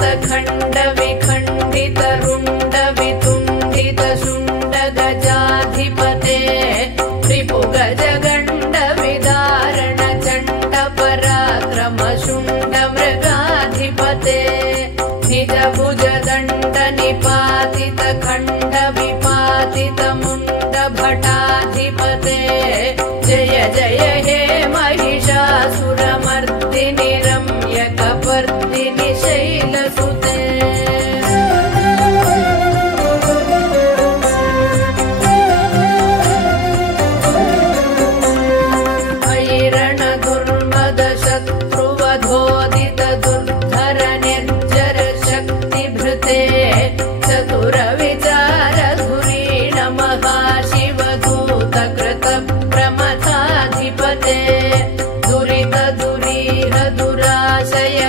खण्ड विखण्डित रुण्ड वितुण्डित शुण्ड गजाधिपते रिपु गज गण्ड विदारण चण्ड पराक्रम शुण्ड मृगाधिपते निज भुज दण्ड निपातित खण्ड विपातित मुण्ड भटाधिपते जय जय हे महिषासुरमर्दिनि रम्यकपर्दिनि शैलसुते ऐरण दुर्मद शत्रुवधोदित दुर्धर निर्जर शक्तिभृते चतुर विचार धुरीण महाशिवदूत कृत प्रमथाधिपते दुरित दुरीह दुराशय